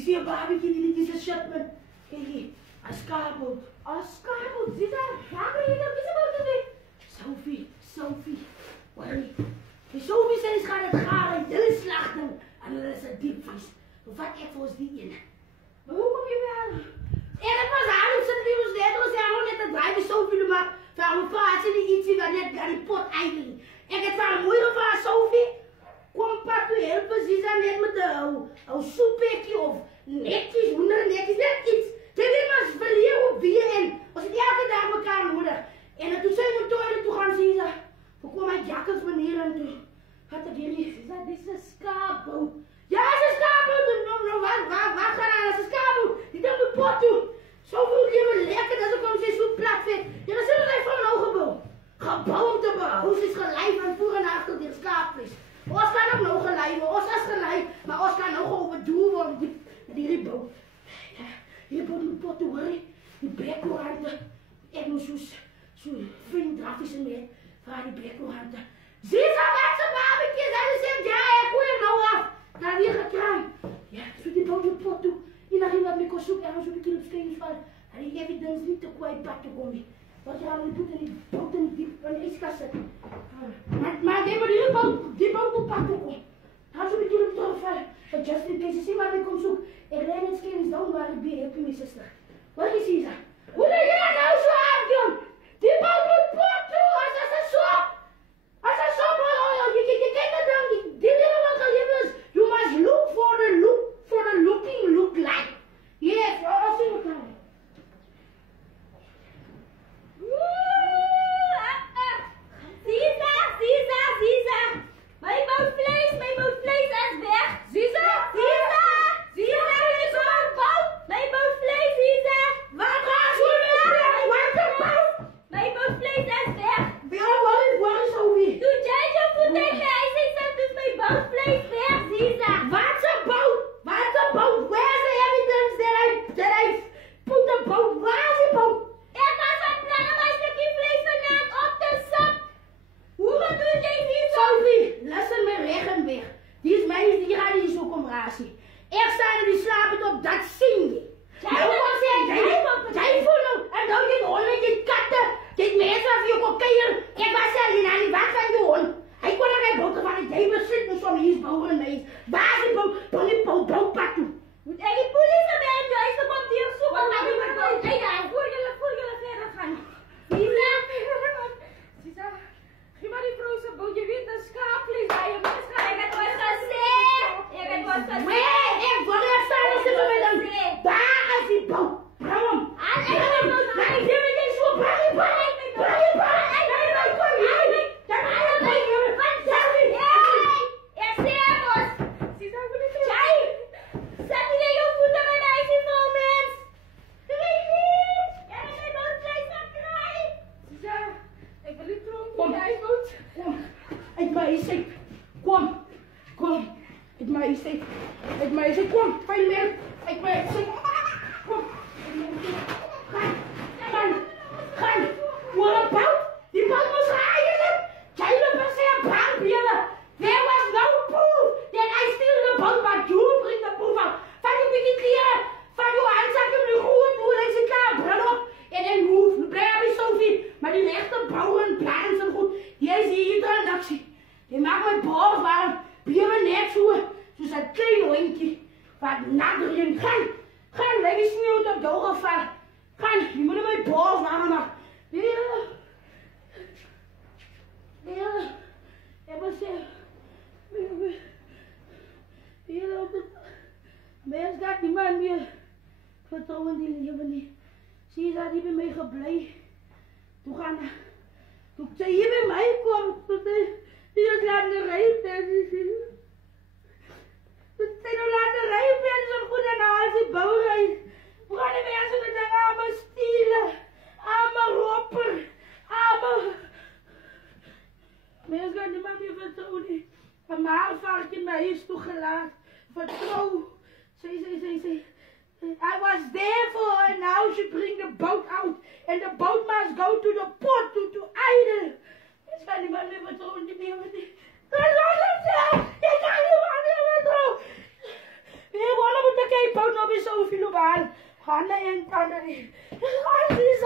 You see a barbecue, dit is 'n shit man. Hey, a scarboat. A scarboat. Dis daar. Waar ben je dan? Wie is about te doen? Sophie. Worry. Die Sophie sê sy gaan dit gaar en hulle slagting en hulle is 'n diepvries. Hoe vat ek vir ons die ene? Maar hoe kom jy wel? En het was haar op sy ons net ons haar net te draai die Sophie maar vir hoe praat sy nie ietsie wat net aan die pot eindelijk. Ek het vir moeite vir Sophie. Kom pak toe help sy net met 'n soepekkie of netjies, honderdnetjies, net iets. Jy weet maar verleer op wie en ons het elke dag mekaar nodig. En toe sy in die toilet toe gaan sê sy, hoe kom my jakkels meneer en toe? Wat het hierdie? Sy sê, dis 'n skaapboot. Ja, dis 'n skaapboot. Nou, wat gaan aan? Dis 'n skaapboot. Die ding moet pot toe. So wil jy maar lekker as ek kom sê so plat vet. Jy sê dat hy van nou gebou. Gebou om te bou. Ons is gelei van voor en agter deur skaapvleis. Ons kan ook nou gelei word. Ons is gelei, maar ons kan nou gewoon bedoel word met hierdie boot. Hierdie boot moet pot toe, hoor. Die bekkoerante. Ek moet so vriend draffies en mee. Vraag die bekkoerante. Zie zo wat ze babetjes. En ze zegt, ja, ik gooi hem nou af. Dan weer gekraaid. Ja, zo die boot moet pot toe. En dan ging dat met kon zoeken. En dan zoek ik in op stenen vallen. En die evidence niet te kwijt pad te komen. Wat je allemaal doet in die boot in die ijskast zetten. Maar die boot moet pakken komen. Dan zoek ik in op terugvallen. But just in case, zie maar, ik kom zoeken. Ik rijd met skins down waar ik ben. Help je mijn zuster. Wat is hier? Hoe doe je dat nou zo aan, John? Die boot moet pot toe. Als dat is zo. Als dat zo, je kent het dan. Die dingen wat geleerd is. You must look for the look like. Yes, I'll see what kind. Zisa. Mijn boot vlees is weg. Zisa. Mijn boot vlees, Zisa. Wat was het? Wat een boot? Mijn boot vlees is weg. Waar is Sophie? Toen jij zo goed tegen mij zegt, dus mijn boot vlees weg, Zisa. What's a boat? Where's the evidence that I put the boat? Where's the boat? Ik was van plan om een stukje vlees vandaag op te sap. Hoe bedoel jij niet zo? Sophie, luister me weg en weg. Die is mij niet, die gaat niet zo kom razie. Eerst zijn er die slapen op dat zingen. Jij voelt hem. En dan die honden, die katten, die mensen van je kokkeer. Ik was zelf niet aan die wat van je hond. Hij kon aan mijn boten van het hele zit, dus van hier is boven mij. Waar is die boot? Bang die boot pak toe. Moet ik die politie bij hem juist op die op zoek? Wat maak je maar boot? Voor jullie verder gaan. Zisa, geef maar die frozen boot. Je weet een schaapvlees bij je mens gaan. Ik heb wat gezegd. Ik wil er staan als ze met hem. Daar is die boot. Breng hem. Nee, je bent niet zo. Breng je boot. Kom, fijn meer. Ik ben ziek. Kom. Gaan. What a boat? Die boot was rijden. Jij was zeer bang, Björn. There was no proof that I steal the boat, but you bring the proof out. Van je beetje kleren. Van je aanzak hem nu goed. Hoe is het klaar? Brand op. En dan hoef. Blijf bij Sophie. Maar die rechte bouwen, plannen zijn goed. Die is hier dan in actie. Die maakt mijn boord warm. Björn net zo. Zoals een klein hondje. Wat naderin. Gaan, leg je sneeuw op doorgevallen. Gaan, je moet hem bij boord warm maken. Mens gaat niemand meer vertrouwen die leven niet. Zie je dat die bij mij gebleven. Toen zij hier bij mij kwam, die is laten rijden. Toen zij nog laten rijden, zo goed en als die bouwreis. We gaan de mensen met de armen stielen. Armen roppen. Armen. Mens gaat niemand meer vertrouwen. Van mijn aanvark in mij is toegelaten. Vertrouw. Say. I was there for her. Now she bring the boat out. And the boat must go to the port to idle. Mens gaat niemand meer vertrouwen. Die meer met die. Dat is alles. Ik kan niemand meer vertrouwen. We willen met de boot Anne en tanden. Anne is